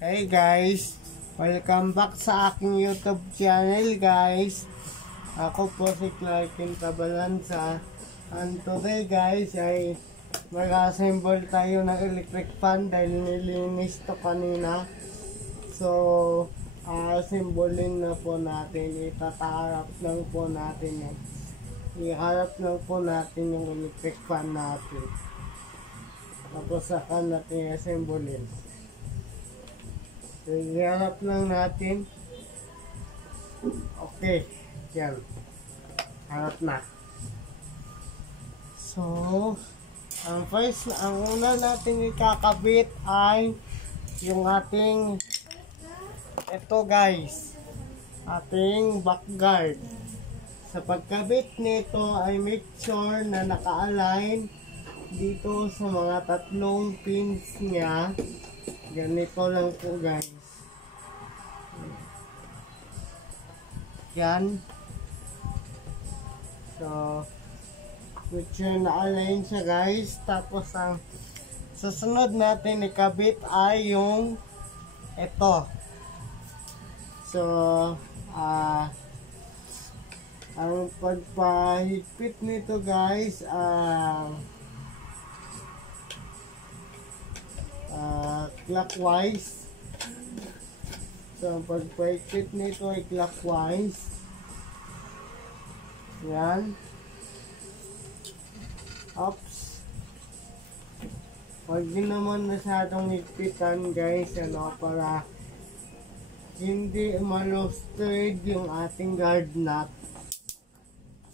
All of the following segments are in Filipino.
Hey guys, welcome back sa aking YouTube channel guys. Ako po si Clarkin Tabalanza. And today guys ay mag-assemble tayo ng electric fan dahil nilinis to kanina. So, assemblin na po natin. Itatarap lang po natin yan. Iharap lang po natin yung electric fan natin. Tapos saka natin assemblin. So, iharap lang natin. Okay. Yan. Harap na. So, ang una natin ikakabit ay yung ating ito guys. Ating back guard. Sa pagkabit nito ay make sure na naka-align dito sa mga tatlong pins niya. Ganito lang po guys. Yan. So, make sure na-align siya guys. Tapos ang susunod natin ikabit ay yung ito. So, ang pagpahigpit nito guys, clockwise. So, ang pagpahigpit nito ay clockwise. Yan. Oops. Huwag din naman masyadong higpitan guys, para hindi malosted yung ating guard nut.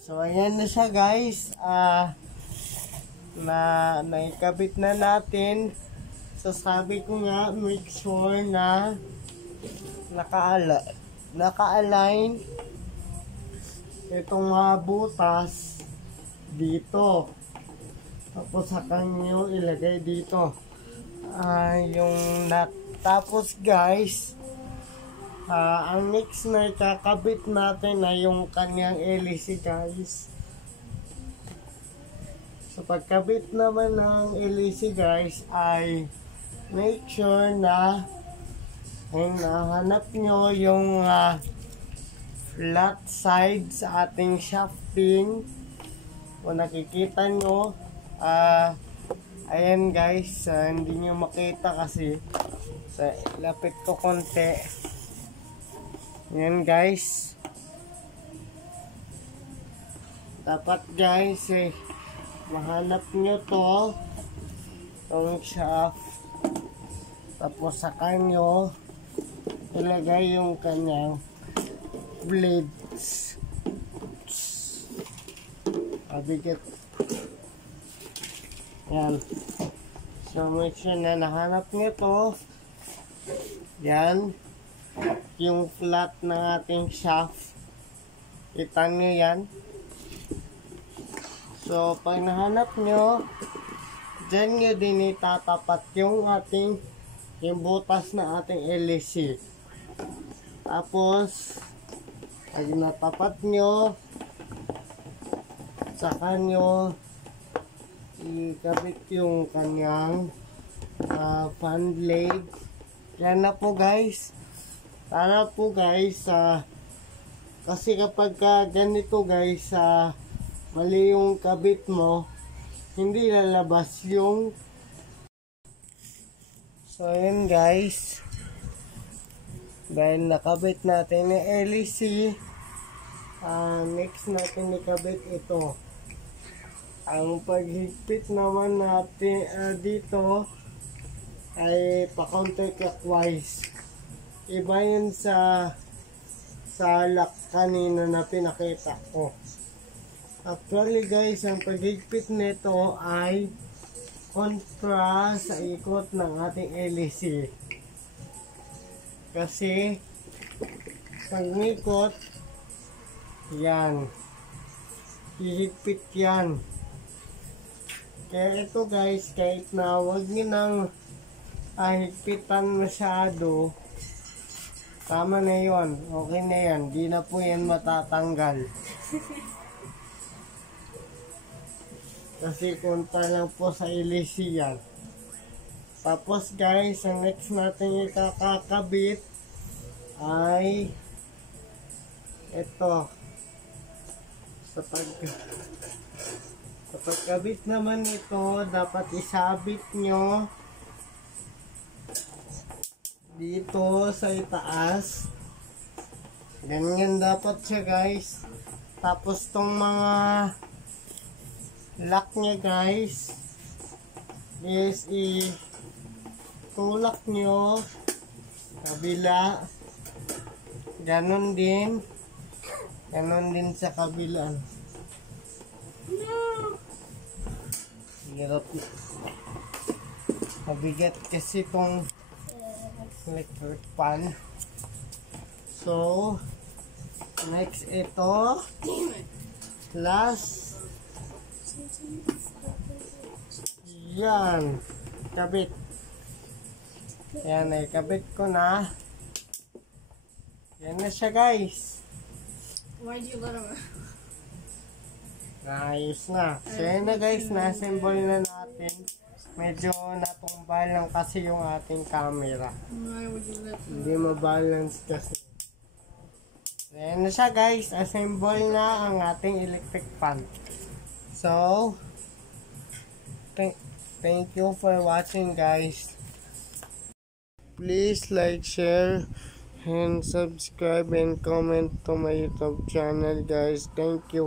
So, ayan na siya guys. Naikabit na natin. So, sabi ko nga, make sure na naka-align itong mga butas dito. Tapos, saka nyo ilagay dito. Yung nut. Tapos, guys, ang next na ikakabit natin ay yung kanyang hélice guys. So pagkabit naman ng hélice guys ay make sure na nahanap nyo yung flat side sa ating shafting. Kung nakikita nyo, ayan guys, hindi nyo makita kasi lapit ko konti. Yan guys. Dapat guys mahanap nyo itong shaft. Tapos saka nyo ilagay yung kanyang blades. Abigit. Yan. So make sure na nahanap nyo yan. Yung flat ng ating shaft. Kita nyo yan. So, pag nahanap nyo, dyan nyo din itatapat yung butas na ating hélice. Tapos, pag natapat nyo, saka nyo ikabit yung kanyang fan blade. Yan na po guys. Para po guys, kasi kapag ganito guys, mali yung kabit mo, hindi lalabas yung. So yun guys, dahil nakabit natin yung hélice, next natin ikabit ito. Ang paghigpit naman natin dito ay pa-counterclockwise. Iba yun sa lock kanina na pinakita ko. Actually guys, ang paghigpit nito ay kontra sa ikot ng ating hélice. Kasi pag ikot, yan, hihigpit yan. Kaya ito guys, kahit na huwag nyo nang higpitan masyado, tama na yun. Okay na yan. Di na po yan matatanggal. Kasi kontra lang po sa hélice yan. Tapos guys, ang next natin ikakakabit ay ito. Sa pagkabit naman ito, dapat isabit nyo dito sa itaas. Ganyan dapat siya guys. Tapos tong mga lock niya guys is itulak nyo kabila. Ganon din sa kabila. Hirap. Mabigat kasi itong electric pan. So, next ito. Last. Yan. Kabit. Yan ay kabit ko na. Yan na siya guys. Why do you let him? Naayos na. So yan na guys, na-assemble na natin. Medyo natumbal lang kasi yung ating camera. Why would you let him? Hindi mabalance kasi. So yan na siya guys, assemble na ang ating electric fan. So, thank you for watching guys. Please like, share, and subscribe and comment to my YouTube channel guys. Thank you.